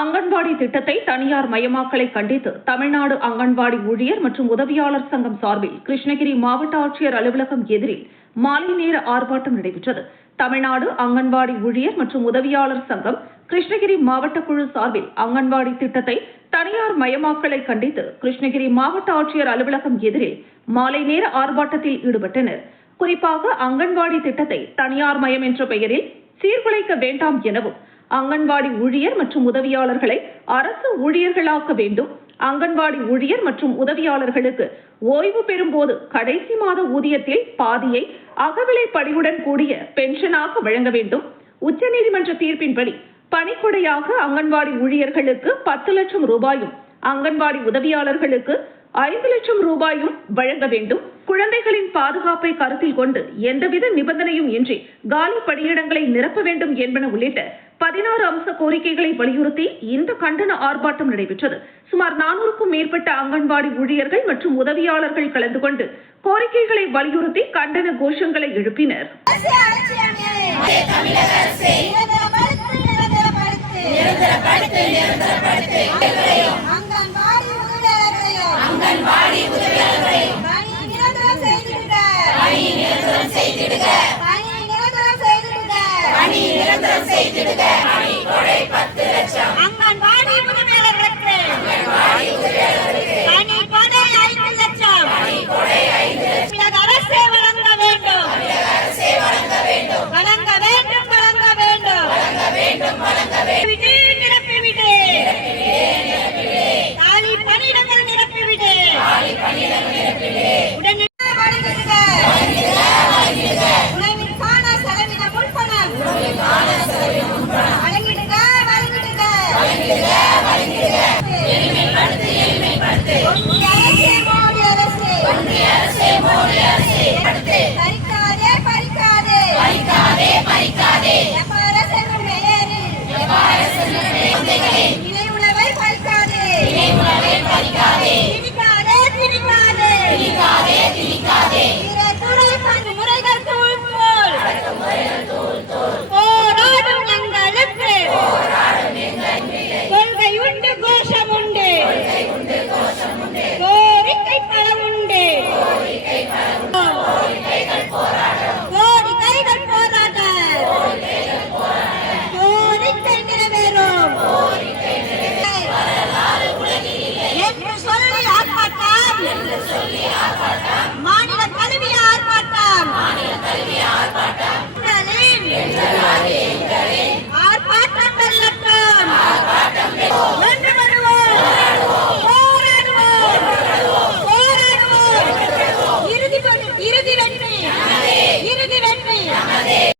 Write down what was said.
அங்கன்வாடி திட்டத்தை தனியார் மயமாக்கலை கண்டித்து தமிழ்நாடு அங்கன்வாடி ஊழியர் மற்றும் உதவியாளர் சங்கம் சார்பில் கிருஷ்ணகிரி மாவட்ட ஆட்சியர் அலுவலகம் எதிரில் மாலை நேர ஆர்ப்பாட்டம் நடைபெற்றது. தமிழ்நாடு அங்கன்வாடி ஊழியர் மற்றும் உதவியாளர் சங்கம் கிருஷ்ணகிரி மாவட்ட குழு சார்பில் அங்கன்வாடி திட்டத்தை தனியார் மயமாக்கலை கண்டித்து கிருஷ்ணகிரி மாவட்ட ஆட்சியர் அலுவலகம் எதிரில் மாலை நேர ஆர்ப்பாட்டத்தில் ஈடுபட்டனர். குறிப்பாக அங்கன்வாடி திட்டத்தை தனியார் மயம் என்ற பெயரில் சீர்குலைக்க வேண்டாம் எனவும், அங்கன்வாடி ஊழியர் மற்றும் உதவியாளர்களை அரசு ஊழியர்களாக்க வேண்டும், அங்கன்வாடி ஊழியர் மற்றும் உதவியாளர்களுக்கு ஓய்வு பெறும்போது கடைசி மாத ஊதியத்தில் பாதியை அகவிலைப்படியுடன் கூடிய பென்ஷனாக வழங்க வேண்டும், உச்சநீதிமன்ற தீர்ப்பின்படி பணிக்கொடையாக அங்கன்வாடி ஊழியர்களுக்கு 10 லட்சம் ரூபாயும் அங்கன்வாடி உதவியாளர்களுக்கு 5 லட்சம் ரூபாயும் வழங்க வேண்டும், குழந்தைகளின் பாதுகாப்பை கருத்தில் கொண்டு எந்தவித நிபந்தனையும் இன்றி காலி பணியிடங்களை நிரப்ப வேண்டும் என்பன உள்ளிட்ட 16 அம்ச கோரிக்கைகளை வலியுறுத்தி இந்த கண்டன ஆர்ப்பாட்டம் நடைபெற்றது. சுமார் 400க்கும் மேற்பட்ட அங்கன்வாடி ஊழியர்கள் மற்றும் உதவியாளர்கள் கலந்து கொண்டு கோரிக்கைகளை வலியுறுத்தி கண்டன கோஷங்களை எழுப்பினர். பணி நிரந்தரம் செய்திடுக. 10 லட்சம்